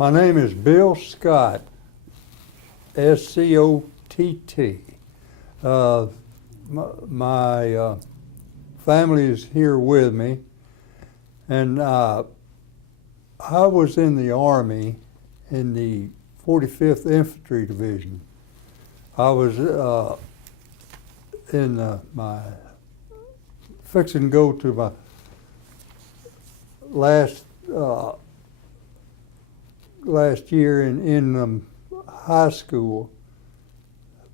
My name is Bill Scott, S-C-O-T-T. My family is here with me, and I was in the Army in the 45th Infantry Division. I was fixing to go to my last year in high school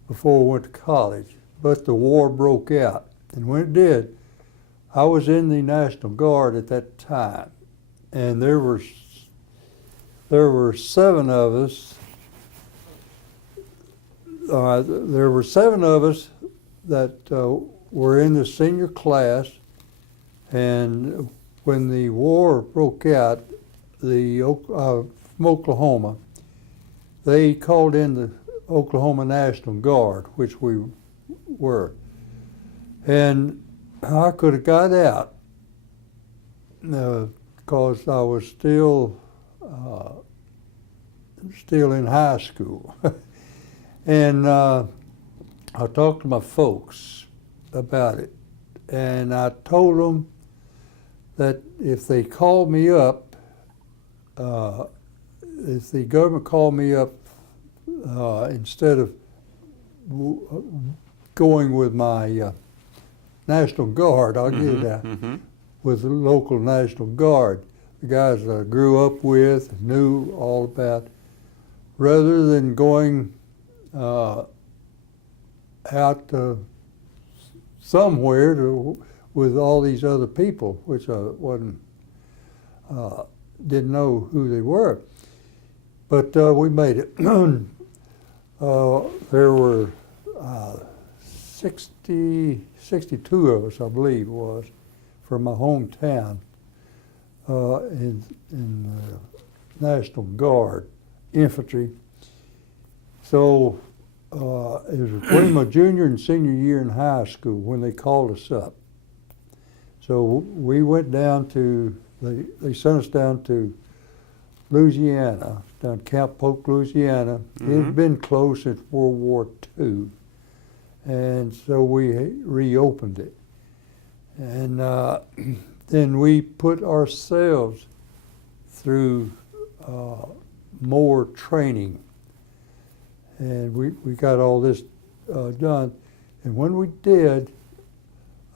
before I went to college, but the war broke out, and when it did, I was in the National Guard at that time, and there were 7 of us. There were 7 of us that were in the senior class, and when the war broke out, from Oklahoma, they called in the Oklahoma National Guard, which we were, and I could have got out because I was still in high school. And I talked to my folks about it, and I told them that if they called me up, if the government called me up instead of going with my National Guard, I'll get that, with the local National Guard, the guys that I grew up with, knew all about, rather than going out somewhere with all these other people, which I didn't know who they were. But we made it. There were 62 of us, I believe it was, from my hometown in the National Guard Infantry. So it was between my junior and senior year in high school when they called us up. So we went down to, they sent us down to Louisiana, down Camp Polk, Louisiana. It had been closed since World War II. And so we reopened it. And then we put ourselves through more training. And we got all this done. And when we did,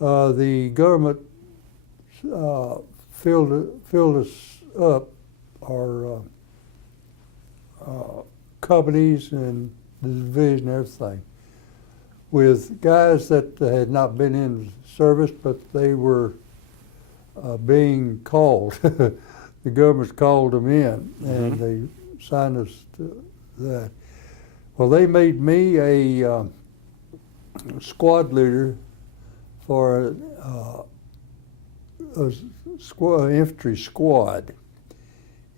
the government filled us up, our companies and the division, everything, with guys that had not been in service, but they were being called. The government called them in, and they signed us to that. Well, they made me a squad leader for a infantry squad,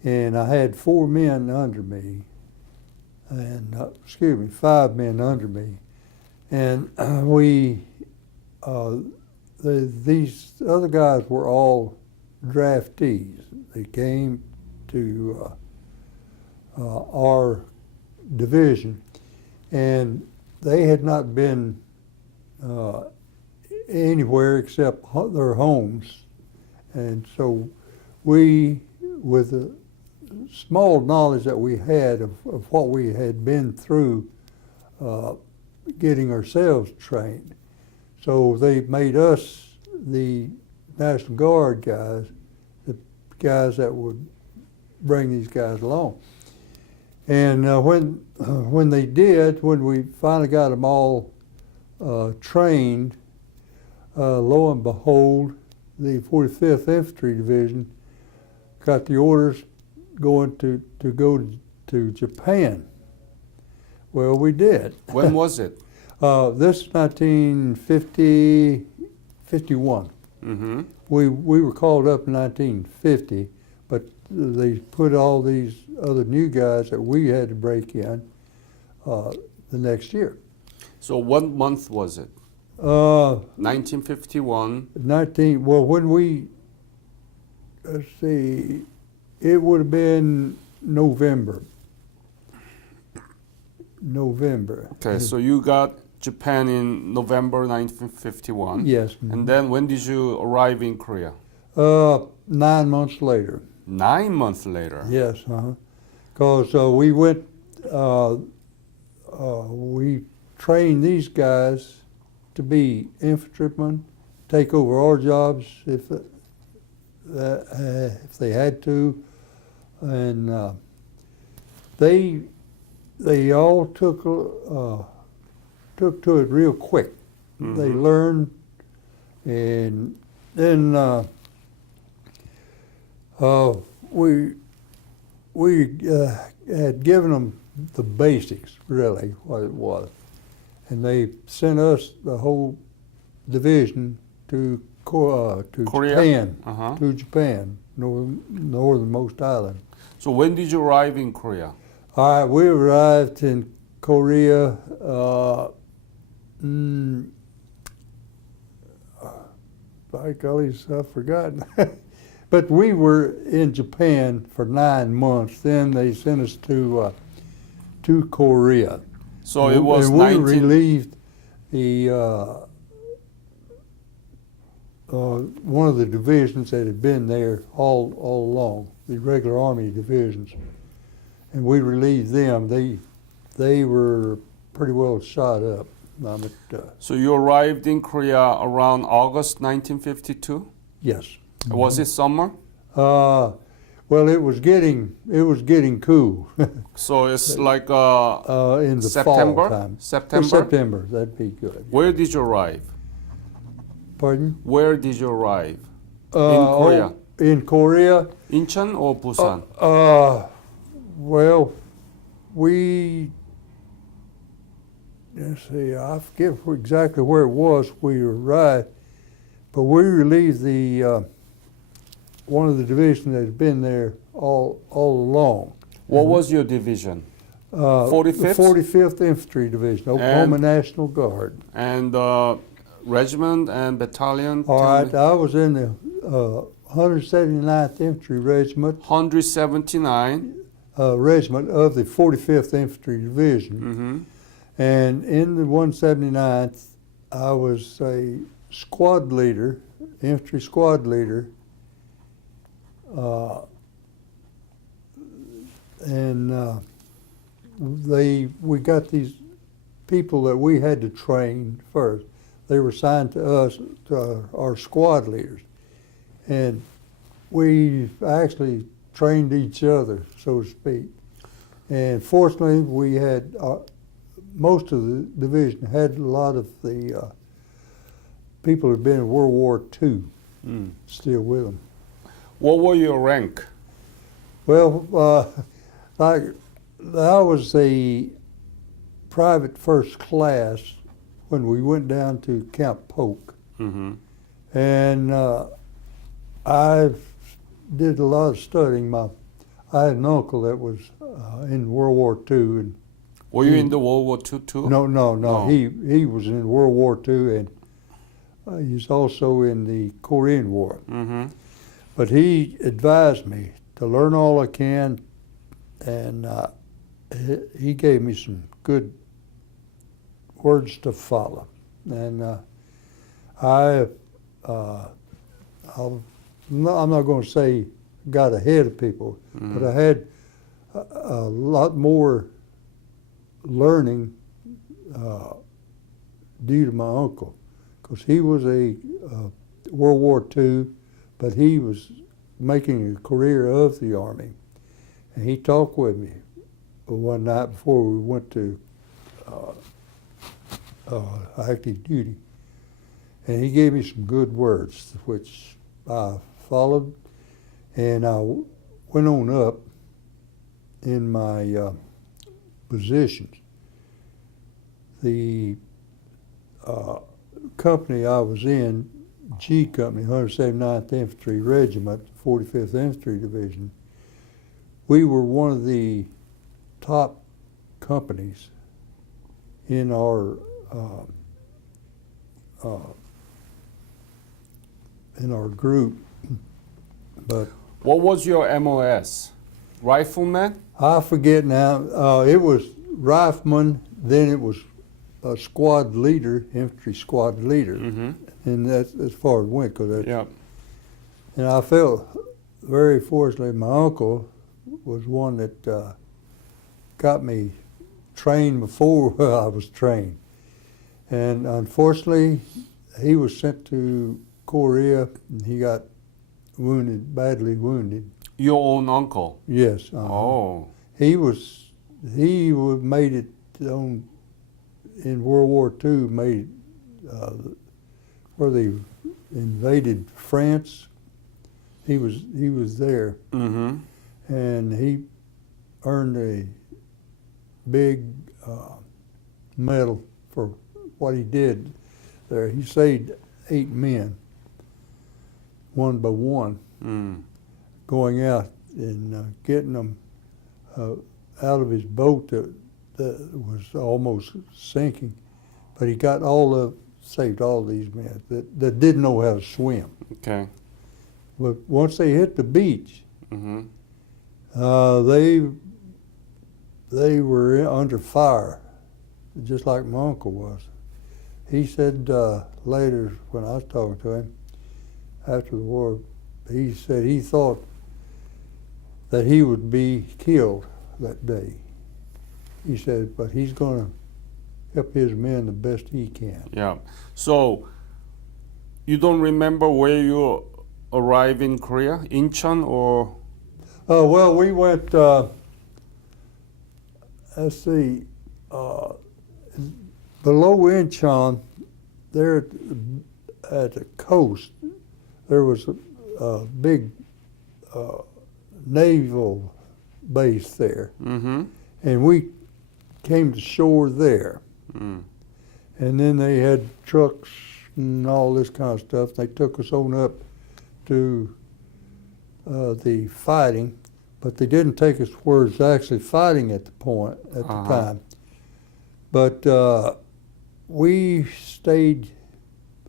and I had 4 men under me, and 5 men under me, and these other guys were all draftees. They came to our division, and they had not been anywhere except their homes. And so we, with the small knowledge that we had of what we had been through getting ourselves trained, so they made us the National Guard guys, the guys that would bring these guys along. And when they did, when we finally got them all trained, lo and behold, the 45th Infantry Division got the orders going to go to Japan. Well, we did. When was it? This 1951. We were called up in 1950, but they put all these other new guys that we had to break in the next year. So what month was it? 1951. Well, when we, let's see, it would have been November. November. Okay, so you got Japan in November 1951. Yes. And then when did you arrive in Korea? 9 months later. 9 months later. Yes, because we went, we trained these guys to be infantrymen, take over our jobs if they had to, and they all took to it real quick. Mhm. They learned, and then we had given them the basics, really, what it was, and they sent us the whole division to Korea? Japan, Uh-huh. to Japan, northernmost island. So when did you arrive in Korea? All right, we arrived in Korea. By golly, I've forgotten. But we were in Japan for 9 months. Then they sent us to Korea. So it was and we 19... relieved the one of the divisions that had been there all along, the regular Army divisions, and we relieved them. They were pretty well shot up. So you arrived in Korea around August 1952? Yes. Was it summer? Well, it was getting cool So it's like in the September? fall time. September? September, that'd be good. Where did you arrive? Pardon? Where did you arrive? In Korea? In Korea? Incheon or Busan? Well, let's see, I forget exactly where it was we arrived, but we relieved the one of the divisions that had been there all along. What was your division? 45th? The 45th Infantry Division, Oklahoma National Guard. And regiment and battalion? All right, I was in the 179th Infantry Regiment. 179. Regiment of the 45th Infantry Division. Mm-hmm. And in the 179th, I was a squad leader, infantry squad leader. We got these people that we had to train first. They were assigned to us, to our squad leaders. And we actually trained each other, so to speak. And fortunately, we had, most of the division had a lot of the people who had been in World War II still with them. What were your rank? Well, like I was a private first class when we went down to Camp Polk. Mm-hmm. And I did a lot of studying. I had an uncle that was in World War II. And were you in the World War II too? No. He was in World War II, and he's also in the Korean War. Mm-hmm. But he advised me to learn all I can, and he gave me some good words to follow. And I'm not going to say got ahead of people, but I had a lot more learning due to my uncle, because he was a World War II, but he was making a career of the Army. And he talked with me one night before we went to active duty. And he gave me some good words, which I followed. And I went on up in my positions. The company I was in, G Company, 179th Infantry Regiment, 45th Infantry Division, we were one of the top companies in our group. But what was your MOS? Rifleman? I forget now. It was rifleman, then it was a squad leader, infantry squad leader, Mm-hmm. and that's as far as it went. Yeah. And I felt very fortunately my uncle was one that got me trained before I was trained. And unfortunately, he was sent to Korea and he got wounded, badly wounded. Your own uncle? Yes. Oh. He made it on, in World War II, made it, where they invaded France. He was there, Mm-hmm. and he earned a big medal for what he did there. He saved 8 men, one by one, Mm. going out and getting them out of his boat that was almost sinking. But he got saved all these men that didn't know how to swim. Okay. But once they hit the beach, Mm-hmm. they were under fire, just like my uncle was. He said later when I was talking to him after the war, he said he thought that he would be killed that day. He said, but he's going to help his men the best he can. Yeah. So, you don't remember where you arrived in Korea? Incheon or? Well, we went, let's see, below Incheon, there at the coast, there was a big naval base there. Mm-hmm. And we came to shore there. Mm. And then they had trucks and all this kind of stuff. They took us on up to the fighting, but they didn't take us where it's actually fighting at the point at the time. But we stayed,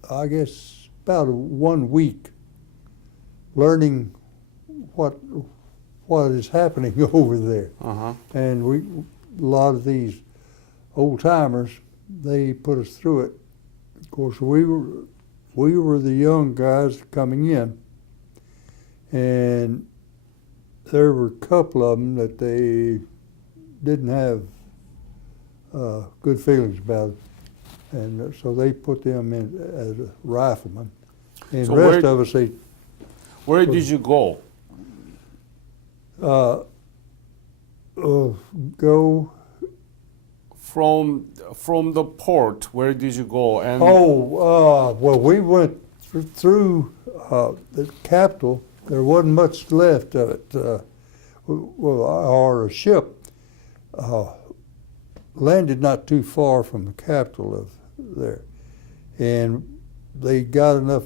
I guess, about 1 week learning what is happening over there. Uh-huh. And a lot of these old timers, they put us through it. Of course, we were the young guys coming in, and there were a couple of them that they didn't have good feelings about it, and so they put them in as a rifleman. And So the rest of us, Where did you go? go. From the port, where did you go? And Well, we went through the capital. There wasn't much left of it. Well, our ship landed not too far from the capital of there, and they got enough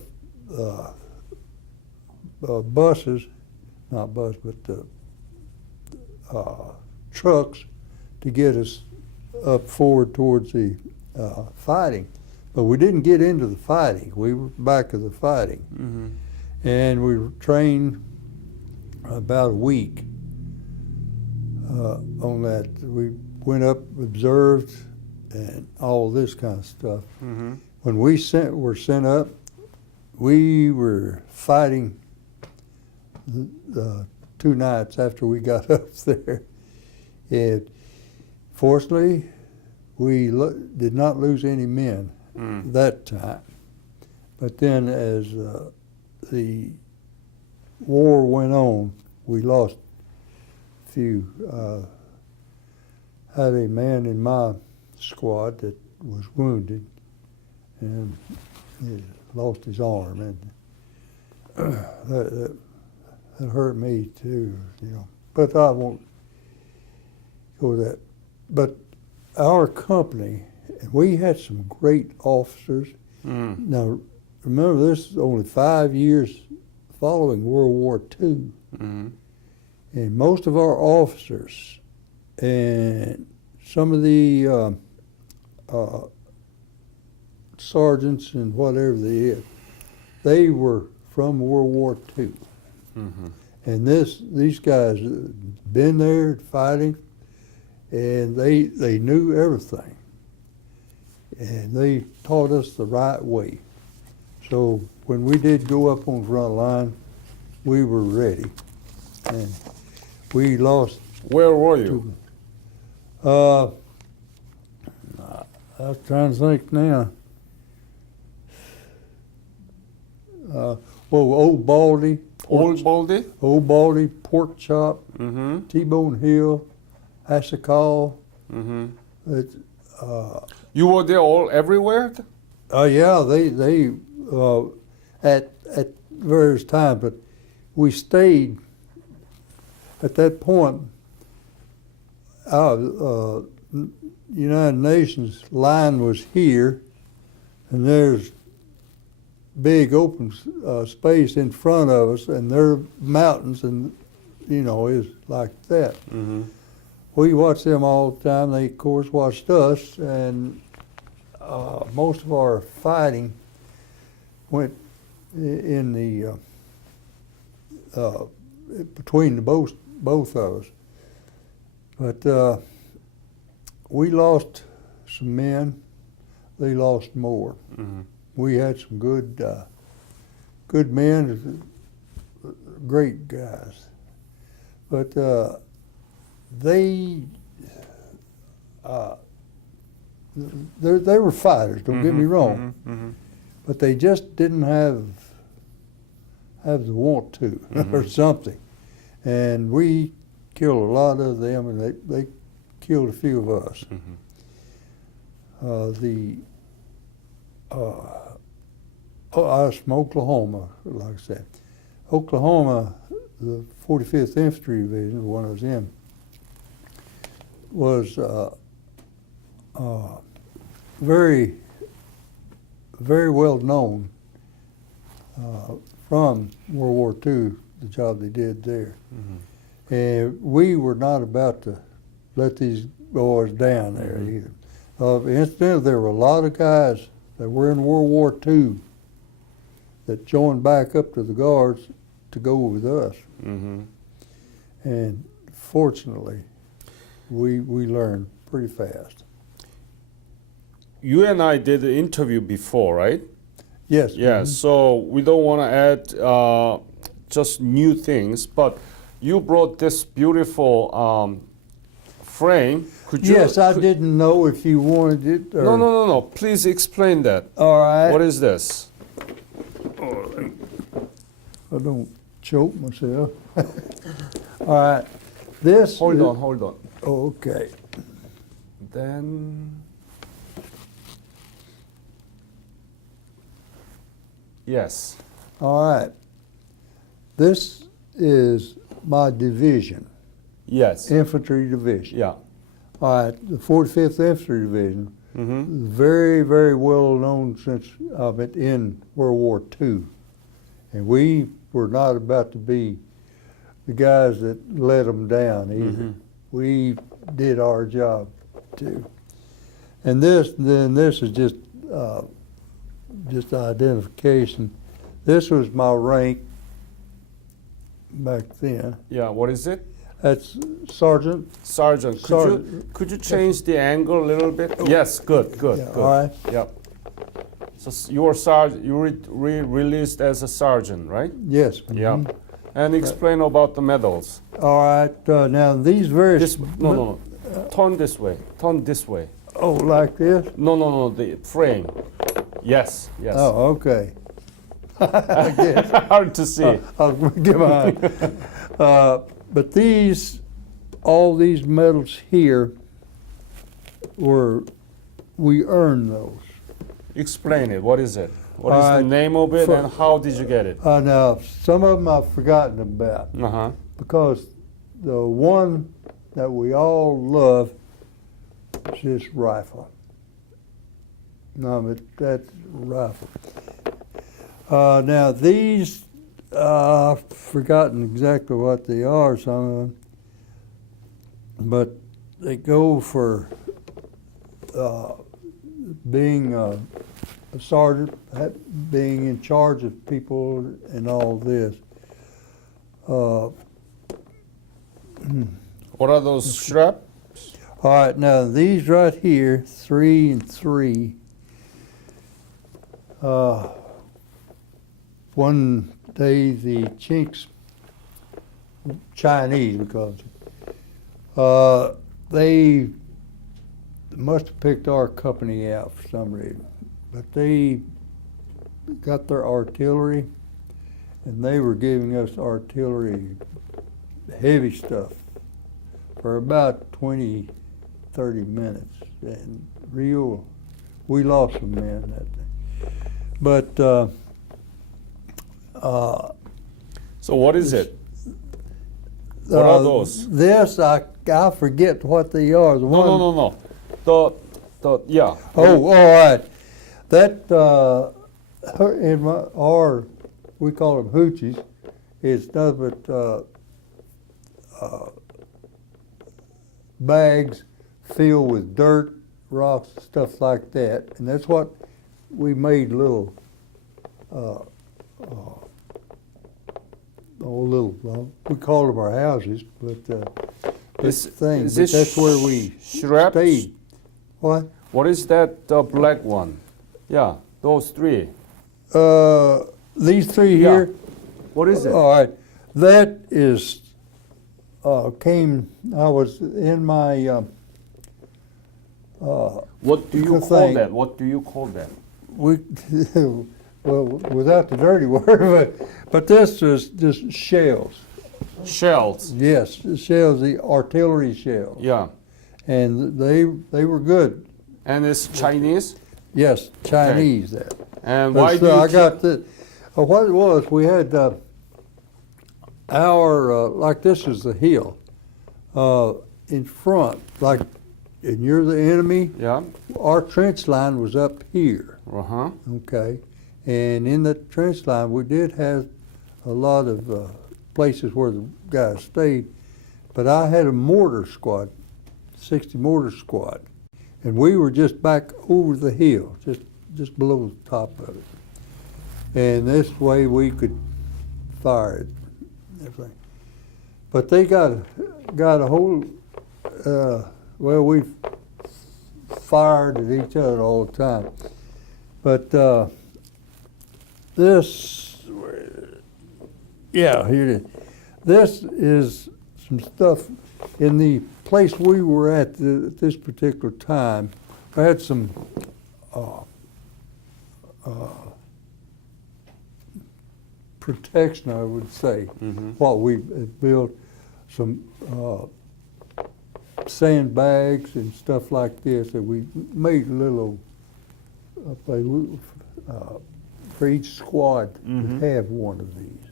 buses, not bus, but trucks to get us up forward towards the fighting. But we didn't get into the fighting. We were back of the fighting. Mhm. And we were trained about a week on that. We went up, observed, and all this kind of stuff. Mhm. When we were sent up, we were fighting the 2 nights after we got up there. And fortunately, we did not lose any men that time. But then as the war went on, we lost a few. Had a man in my squad that was wounded and he lost his arm, and that hurt me too, you know. But I won't go that. But our company, we had some great officers. Mm. Now, remember, this is only 5 years following World War II, Mhm. and most of our officers and some of the sergeants and whatever they were from World War II. Mhm. And these guys been there fighting, and they knew everything. And they taught us the right way. So when we did go up on the front line, we were ready. And we lost. Where were you? I'm trying to think now. Old Baldy. Old Baldy? Old Baldy, Pork Chop, Mm-hmm. T-Bone Hill, Hassacall. Mm-hmm. It's, You were there all everywhere? yeah, they at various times, but we stayed at that point. United Nations line was here, and there's big open space in front of us, and there are mountains, and is like that. Mm-hmm. We watched them all the time. They, of course, watched us, and most of our fighting went in the between the both of us. But we lost some men. They lost more. Mm-hmm. We had some good men, great guys. But they were fighters, don't get me wrong, Mm-hmm. but they just didn't have the want to or something. And we killed a lot of them, and they killed a few of us. Mm-hmm. I was from Oklahoma, like I said. Oklahoma, the 45th Infantry Division, the one I was in, was very, very well known from World War II, the job they did there. Mm-hmm. And we were not about to let these boys down there either. Incidentally, there were a lot of guys that were in World War II that joined back up to the Guards to go with us. Mm-hmm. And fortunately, we learned pretty fast. You and I did an interview before, right? Yes. Yeah, so we don't want to add just new things, but you brought this beautiful frame. Could you? Yes, I didn't know if you wanted it. Or, No. Please explain that. All right. What is this? I don't choke myself. All right. This. Hold is- on. Okay. Then. Yes. All right. This is my division, Yes. infantry division. Yeah. All right, the 45th Infantry Division, Mm-hmm. very, very well known since of it in World War II. And we were not about to be the guys that let them down either. Mhm. We did our job too. And this is just identification. This was my rank back then. Yeah. What is it? That's Sergeant. Sergeant. Sergeant. Could you change the angle a little bit? Yes. Good. Yeah, all right. Yep. So you were sergeant. You released as a sergeant, right? Yes. Yeah. mhm. And explain about the medals. All right. Now these various. This no. Turn this way. Turn this way. Oh, like this? No. The frame. Yes. Oh, okay. I guess. Hard to see. I'll get mine. But all these medals here we earned those. Explain it. What is it? What is the Alright, name of it, for- and how did you get it? Now, some of them I've forgotten about Uh huh. because the one that we all love is this rifle. No, but that's rifle. Now these, I've forgotten exactly what they are, some of them, but they go for being a sergeant, being in charge of people and all this. What are those shrub? All right, now these right here, 3 and 3. One day the Chinks, Chinese because they must have picked our company out for some reason, but they got their artillery, and they were giving us artillery, heavy stuff, for about 20, 30 minutes, and we lost some men that day. But So what is it? What are those? This I forget what they are. The one, No. The yeah. Oh, all right. That in our we call them hoochies. It's nothing but bags filled with dirt, rocks, stuff like that, and that's what we made little. We called them our houses, but this thing. Is But this that's where we shrubs? stayed. What? What is that black one? Yeah, those three. These three Yeah. here. What is it? All right, that is came. I was in my. What do you good call thing. that? What do you call that? We well, without the dirty word, but this is just shells. Shells. Yes, the shells, the artillery shells, Yeah. and they were good. And it's Chinese. Yes, Chinese that. And But why so do you I got the. What it was, we had our like this is the hill in front, like, and you're the enemy. Yeah. Our trench line was up here. Uh-huh. Okay, and in the trench line, we did have a lot of places where the guys stayed, but I had a mortar squad, 60 mortar squad, and we were just back over the hill, just below the top of it, and this way we could fire it, and everything. But they got a whole. Well, we fired at each other all the time. But this, yeah, here it is. This is some stuff in the place we were at this particular time. I had some protection, I would say, what we had built, some sandbags and stuff like this, that we made a little for each squad would have one of these.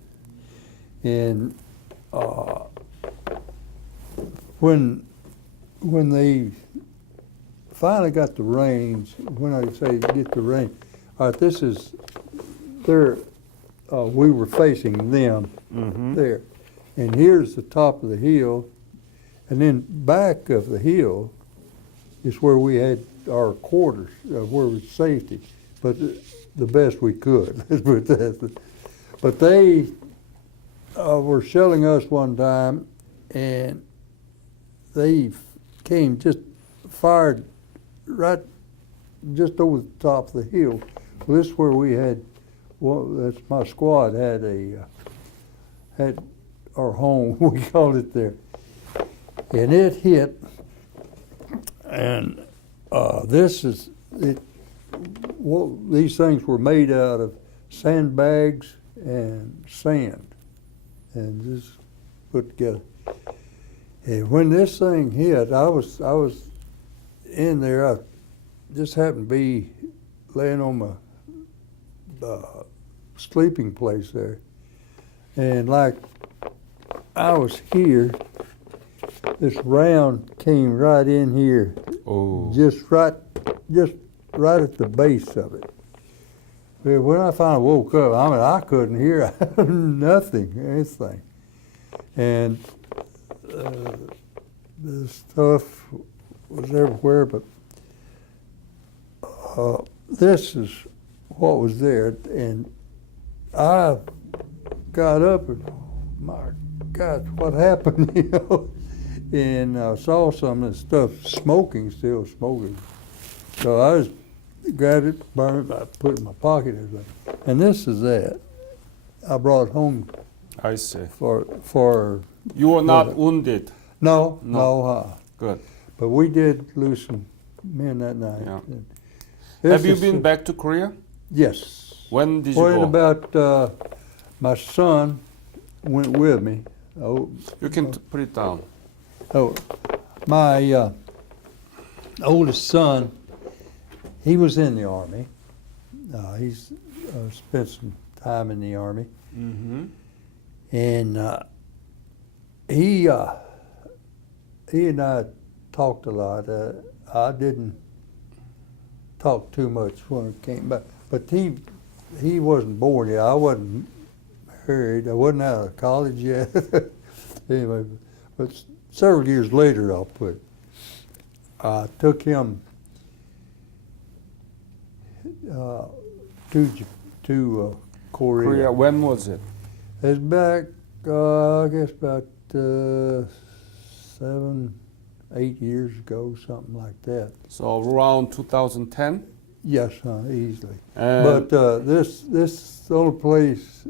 And when they finally got the range, when I say get the range, all right, this is there. We were facing them there, and here's the top of the hill. And then back of the hill is where we had our quarters, where was safety, but the best we could. Let's put it that. But they were shelling us one time, and they came just fired right just over the top of the hill. Well, this is where we had. Well, that's my squad had our home. We called it there. And it hit, and this is it. Well, these things were made out of sandbags and sand, and just put together. And when this thing hit, I was in there. I just happened to be laying on my sleeping place there, and like I was here. This round came right in here, just right at the base of it. But when I finally woke up, I mean, I couldn't hear nothing, anything, and the stuff was everywhere. But this is what was there, and I got up and my God, what happened? You know. and I saw some of the stuff smoking, still smoking. So I just grabbed it, burned it, I put it in my pocket, and everything. And this is that. I brought it home I see. for You were not Well, wounded. no, No. no, Good. but we did lose some men that night. Yeah. This Have you is- been back to Korea? Yes. When did you Well, go? about my son went with me. Oh, You can put it down. my oldest son, he was in the Army. He's spent some time in the Army. Mm-hmm. And he and I talked a lot. I didn't talk too much when it came back, but he wasn't born yet. I wasn't married. I wasn't out of college yet. Anyway, but several years later, I'll put. I took him to Korea. Korea, when was it? It's back, I guess about 7, 8 years ago, something like that. So around 2010? Yes, easily. And But this is the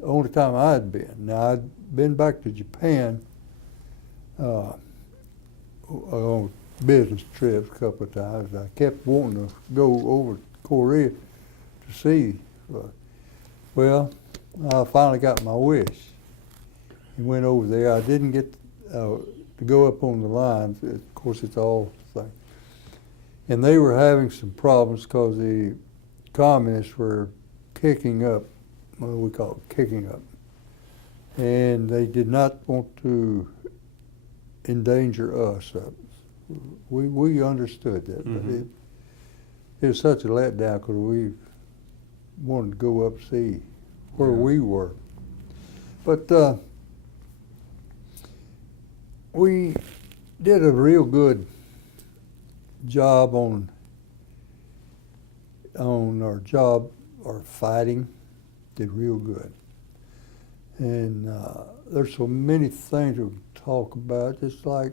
only time I'd been. Now I'd been back to Japan on business trips a couple of times. I kept wanting to go over to Korea to see. Well, I finally got my wish and went over there. I didn't get to go up on the line. Of course, it's all thing. And they were having some problems because the communists were kicking up, what we call it, kicking up. And they did not want to endanger us. We understood that, but Mhm. it was such a letdown because we wanted to go up see where Yeah. we were. But we did a real good job on our fighting. Did real good. And there's so many things we talk about, just like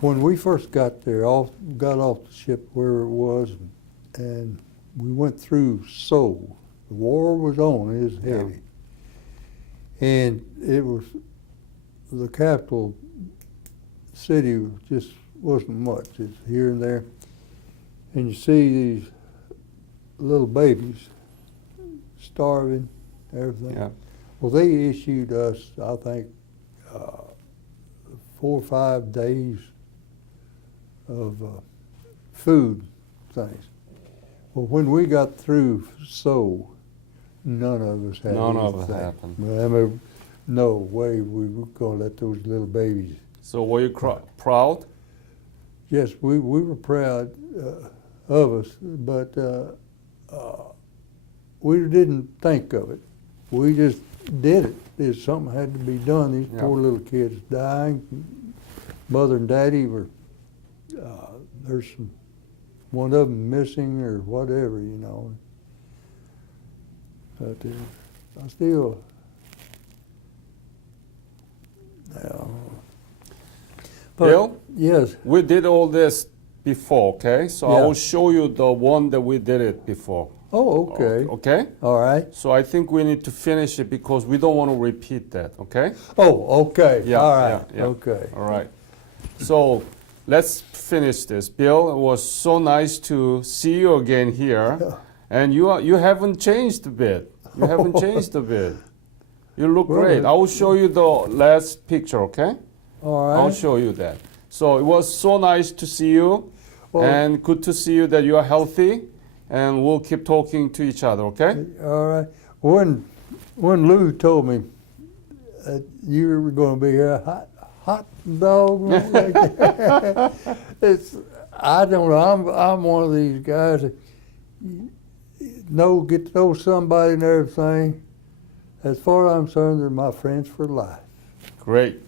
when we first got there, got off the ship where it was, and we went through Seoul. The war was on, it was Yeah. heavy. And it was, the capital city just wasn't much, it's here and there. And you see these little babies starving, everything. yeah. Well, they issued us, I think, 4 or 5 days of food things. Well, when we got through Seoul, none of us had None of anything. it happened. I mean, no way we were going to let those little babies. So were you proud? Yes, we were proud of us, but we didn't think of it. We just did it. If something had to be done, these Yeah. poor little kids dying. Mother and daddy were, there's one of them missing or whatever, you know. But I still, yeah. But, Bill? Yes. We did all this before, okay? So I Yeah. will show you the one that we did it before. Oh, okay. Okay? All right. So I think we need to finish it because we don't want to repeat that, okay? Oh, okay. Yeah, All right. yeah, yeah. Okay. All right. So let's finish this. Bill, it was so nice to see you again here. Yeah. And you haven't changed a bit. You haven't changed a bit. You look Well, great. I will show you the last picture, okay? All right. I'll show you that. So it was so nice to see you, Well- and good to see you that you are healthy, and we'll keep talking to each other, okay? All right. When Lou told me that you were going to be here, hot dog, it's, I don't know. I'm one of these guys that get to know somebody and everything. As far as I'm concerned, they're my friends for life. Great.